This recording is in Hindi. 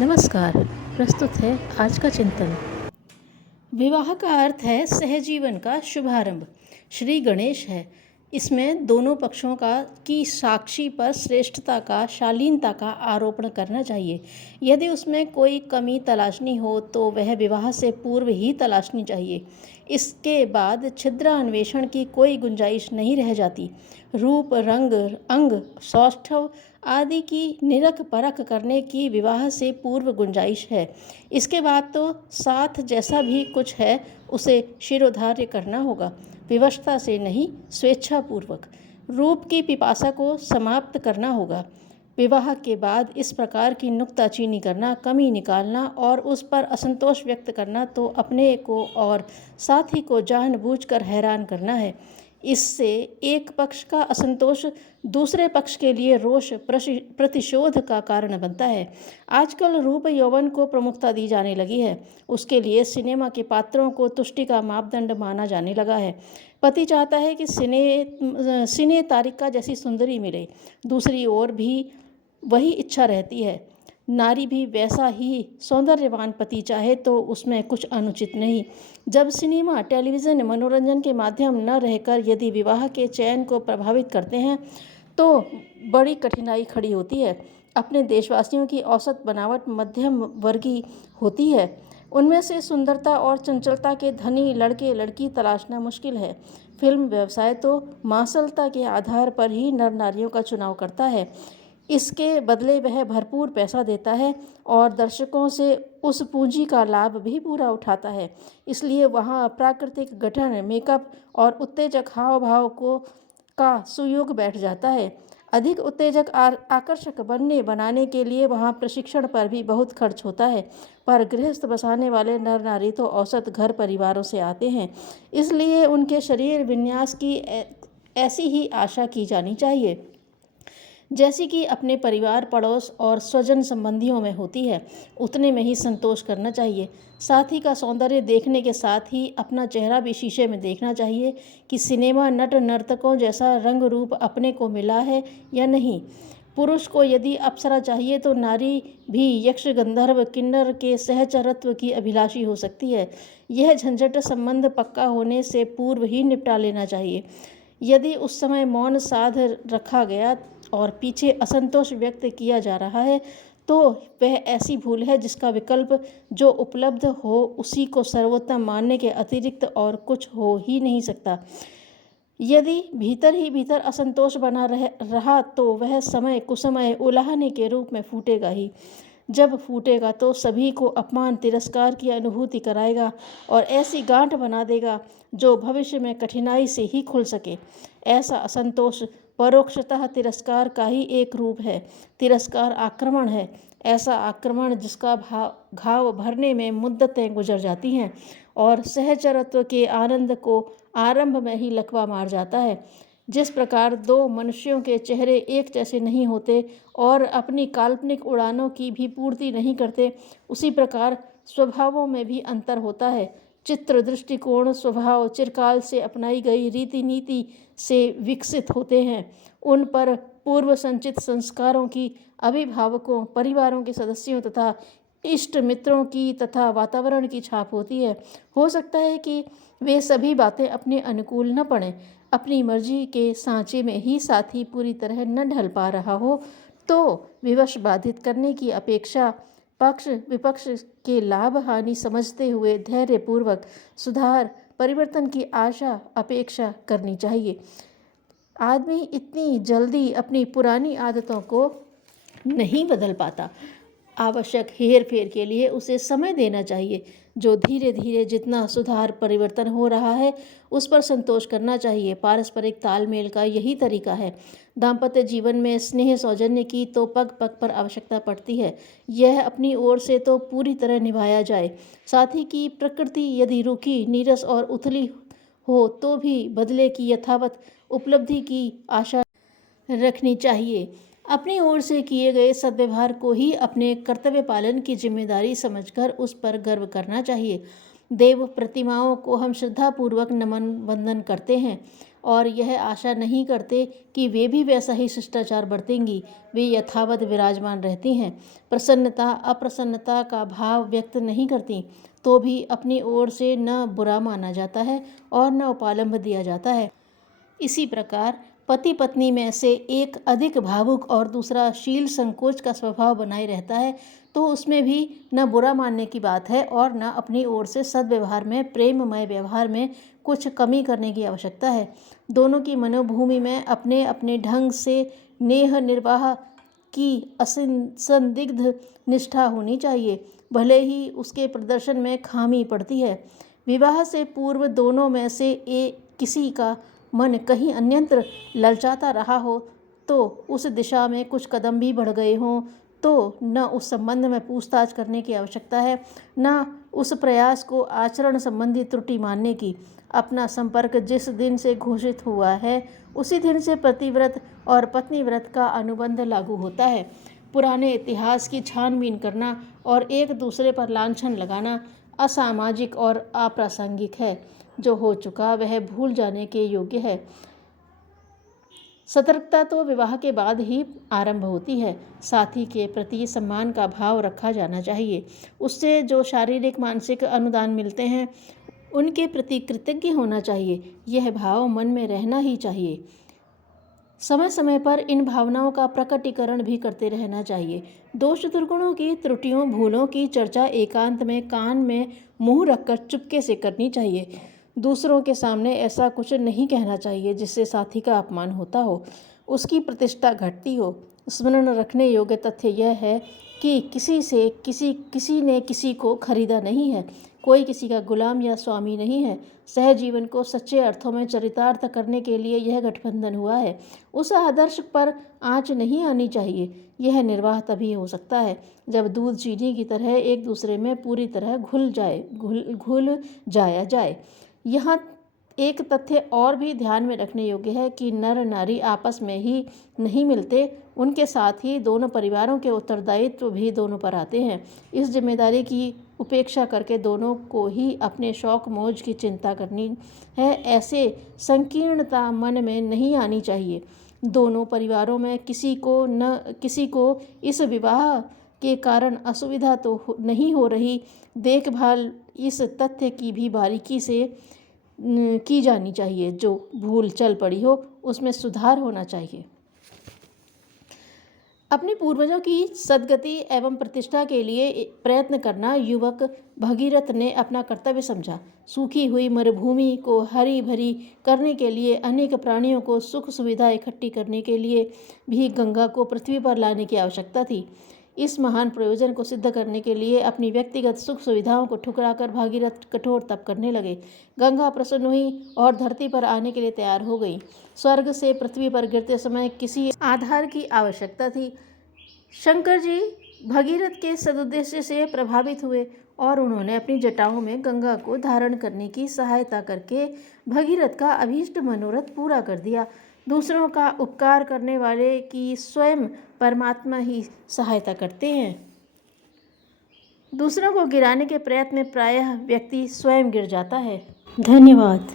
नमस्कार। प्रस्तुत है आज का चिंतन। विवाह का अर्थ है सहजीवन का शुभारंभ। श्री गणेश है। इसमें दोनों पक्षों की साक्षी पर श्रेष्ठता का, शालीनता का आरोपण करना चाहिए। यदि उसमें कोई कमी तलाशनी हो तो वह विवाह से पूर्व ही तलाशनी चाहिए। इसके बाद छिद्रान्वेषण की कोई गुंजाइश नहीं रह जाती। रूप, रंग, अंग, सौष्ठव आदि की निरख परख करने की विवाह से पूर्व गुंजाइश है। इसके बाद तो साथ जैसा भी कुछ है उसे शिरोधार्य करना होगा, विवशता से नहीं, स्वेच्छापूर्वक। रूप की पिपासा को समाप्त करना होगा। विवाह के बाद इस प्रकार की नुक्ताचीनी करना, कमी निकालना और उस पर असंतोष व्यक्त करना तो अपने को और साथी को जानबूझकर हैरान करना है। इससे एक पक्ष का असंतोष दूसरे पक्ष के लिए रोष, प्रतिशोध का कारण बनता है। आजकल रूप यौवन को प्रमुखता दी जाने लगी है। उसके लिए सिनेमा के पात्रों को तुष्टि का मापदंड माना जाने लगा है। पति चाहता है कि सिने तारिका जैसी सुंदरी मिले, दूसरी ओर भी वही इच्छा रहती है। नारी भी वैसा ही सौंदर्यवान पति चाहे तो उसमें कुछ अनुचित नहीं। जब सिनेमा, टेलीविज़न मनोरंजन के माध्यम न रहकर यदि विवाह के चयन को प्रभावित करते हैं तो बड़ी कठिनाई खड़ी होती है। अपने देशवासियों की औसत बनावट मध्यम वर्गीय होती है। उनमें से सुंदरता और चंचलता के धनी लड़के लड़की तलाशना मुश्किल है। फिल्म व्यवसाय तो मांसलता के आधार पर ही नर नारियों का चुनाव करता है। इसके बदले वह भरपूर पैसा देता है और दर्शकों से उस पूंजी का लाभ भी पूरा उठाता है। इसलिए वहाँ प्राकृतिक गठन, मेकअप और उत्तेजक हाव भाव का सुयोग बैठ जाता है। अधिक उत्तेजक आकर्षक बनाने के लिए वहाँ प्रशिक्षण पर भी बहुत खर्च होता है। पर गृहस्थ बसाने वाले नर नारी तो औसत घर परिवारों से आते हैं, इसलिए उनके शरीर विन्यास की ऐसी ही आशा की जानी चाहिए जैसी कि अपने परिवार, पड़ोस और स्वजन संबंधियों में होती है। उतने में ही संतोष करना चाहिए। साथी का सौंदर्य देखने के साथ ही अपना चेहरा भी शीशे में देखना चाहिए कि सिनेमा नट नर्तकों जैसा रंग रूप अपने को मिला है या नहीं। पुरुष को यदि अप्सरा चाहिए तो नारी भी यक्ष, गंधर्व, किन्नर के सहचरत्व की अभिलाषी हो सकती है। यह झंझट संबंध पक्का होने से पूर्व ही निपटा लेना चाहिए। यदि उस समय मौन साध रखा गया और पीछे असंतोष व्यक्त किया जा रहा है तो वह ऐसी भूल है जिसका विकल्प जो उपलब्ध हो उसी को सर्वोत्तम मानने के अतिरिक्त और कुछ हो ही नहीं सकता। यदि भीतर ही भीतर असंतोष बना रहा तो वह समय कुसमय उलाहने के रूप में फूटेगा ही। जब फूटेगा तो सभी को अपमान, तिरस्कार की अनुभूति कराएगा और ऐसी गांठ बना देगा जो भविष्य में कठिनाई से ही खुल सके। ऐसा असंतोष परोक्षतः तिरस्कार का ही एक रूप है। तिरस्कार आक्रमण है, ऐसा आक्रमण जिसका घाव भरने में मुद्दतें गुजर जाती हैं और सहचरत्व के आनंद को आरंभ में ही लकवा मार जाता है। जिस प्रकार दो मनुष्यों के चेहरे एक जैसे नहीं होते और अपनी काल्पनिक उड़ानों की भी पूर्ति नहीं करते, उसी प्रकार स्वभावों में भी अंतर होता है। चित्र, दृष्टिकोण, स्वभाव चिरकाल से अपनाई गई रीति नीति से विकसित होते हैं। उन पर पूर्व संचित संस्कारों की, अभिभावकों, परिवारों के सदस्यों तथा इष्ट मित्रों की तथा वातावरण की छाप होती है। हो सकता है कि वे सभी बातें अपने अनुकूल न पड़ें। अपनी मर्जी के सांचे में ही साथी पूरी तरह न ढल पा रहा हो तो विवश बाधित करने की अपेक्षा पक्ष विपक्ष के लाभ हानि समझते हुए धैर्यपूर्वक सुधार, परिवर्तन की आशा अपेक्षा करनी चाहिए। आदमी इतनी जल्दी अपनी पुरानी आदतों को नहीं बदल पाता। आवश्यक हेर फेर के लिए उसे समय देना चाहिए। जो धीरे धीरे जितना सुधार, परिवर्तन हो रहा है उस पर संतोष करना चाहिए। पारस्परिक तालमेल का यही तरीका है। दाम्पत्य जीवन में स्नेह सौजन्य की तो पग पग पर आवश्यकता पड़ती है। यह अपनी ओर से तो पूरी तरह निभाया जाए। साथी की प्रकृति यदि रूखी, नीरस और उथली हो तो भी बदले की यथावत उपलब्धि की आशा रखनी चाहिए। अपनी ओर से किए गए सद्व्यवहार को ही अपने कर्तव्य पालन की जिम्मेदारी समझकर उस पर गर्व करना चाहिए। देव प्रतिमाओं को हम श्रद्धापूर्वक नमन वंदन करते हैं। और यह आशा नहीं करते कि वे भी वैसा ही शिष्टाचार बरतेंगी। वे यथावत विराजमान रहती हैं, प्रसन्नता अप्रसन्नता का भाव व्यक्त नहीं करती, तो भी अपनी ओर से न बुरा माना जाता है और न उपालंब दिया जाता है। इसी प्रकार पति पत्नी में से एक अधिक भावुक और दूसरा शील संकोच का स्वभाव बनाए रहता है, तो उसमें भी न बुरा मानने की बात है और न अपनी ओर से सद्व्यवहार में, प्रेममय व्यवहार में कुछ कमी करने की आवश्यकता है। दोनों की मनोभूमि में अपने अपने ढंग से नेह निर्वाह की असंदिग्ध निष्ठा होनी चाहिए, भले ही उसके प्रदर्शन में खामी पड़ती है। विवाह से पूर्व दोनों में से किसी का मन कहीं अन्यत्र ललचाता रहा हो, तो उस दिशा में कुछ कदम भी बढ़ गए हों, तो न उस संबंध में पूछताछ करने की आवश्यकता है, न उस प्रयास को आचरण संबंधी त्रुटि मानने की। अपना संपर्क जिस दिन से घोषित हुआ है, उसी दिन से पतिव्रत और पत्नीव्रत का अनुबंध लागू होता है। पुराने इतिहास की छानबीन करना और एक दूसरे पर लांछन लगाना असामाजिक और अप्रासंगिक है। जो हो चुका वह भूल जाने के योग्य है। सतर्कता तो विवाह के बाद ही आरंभ होती है। साथी के प्रति सम्मान का भाव रखा जाना चाहिए। उससे जो शारीरिक मानसिक अनुदान मिलते हैं, उनके प्रति कृतज्ञ होना चाहिए। यह भाव मन में रहना ही चाहिए। समय समय पर इन भावनाओं का प्रकटीकरण भी करते रहना चाहिए। दोष दुर्गुणों की, त्रुटियों, भूलों की चर्चा एकांत में कान में मुंह रखकर चुपके से करनी चाहिए। दूसरों के सामने ऐसा कुछ नहीं कहना चाहिए जिससे साथी का अपमान होता हो, उसकी प्रतिष्ठा घटती हो। स्मरण रखने योग्य तथ्य यह है कि किसी ने किसी को खरीदा नहीं है, कोई किसी का गुलाम या स्वामी नहीं है। सहजीवन को सच्चे अर्थों में चरितार्थ करने के लिए यह गठबंधन हुआ है। उस आदर्श पर आँच नहीं आनी चाहिए। यह निर्वाह तभी हो सकता है जब दूध चीनी की तरह एक दूसरे में पूरी तरह घुल जाया जाए। यहाँ एक तथ्य और भी ध्यान में रखने योग्य है कि नर नारी आपस में ही नहीं मिलते, उनके साथ ही दोनों परिवारों के उत्तरदायित्व भी दोनों पर आते हैं। इस जिम्मेदारी की उपेक्षा करके दोनों को ही अपने शौक मौज की चिंता करनी है, ऐसे संकीर्णता मन में नहीं आनी चाहिए। दोनों परिवारों में किसी को इस विवाह के कारण असुविधा तो नहीं हो रही, देखभाल इस तथ्य की भी बारीकी से की जानी चाहिए। जो भूल चल पड़ी हो उसमें सुधार होना चाहिए। अपने पूर्वजों की सद्गति एवं प्रतिष्ठा के लिए प्रयत्न करना युवक भगीरथ ने अपना कर्तव्य समझा। सूखी हुई मरुभूमि को हरी भरी करने के लिए, अनेक प्राणियों को सुख सुविधा इकट्ठी करने के लिए भी गंगा को पृथ्वी पर लाने की आवश्यकता थी। इस महान प्रयोजन को सिद्ध करने के लिए अपनी व्यक्तिगत सुख सुविधाओं को ठुकराकर भागीरथ कठोर तप करने लगे। गंगा प्रसन्न हुई और धरती पर आने के लिए तैयार हो गई। स्वर्ग से पृथ्वी पर गिरते समय किसी आधार की आवश्यकता थी। शंकर जी भगीरथ के सदुद्देश्य से प्रभावित हुए और उन्होंने अपनी जटाओं में गंगा को धारण करने की सहायता करके भगीरथ का अभीष्ट मनोरथ पूरा कर दिया। दूसरों का उपकार करने वाले की स्वयं परमात्मा ही सहायता करते हैं। दूसरों को गिराने के प्रयत्न में प्रायः व्यक्ति स्वयं गिर जाता है। धन्यवाद।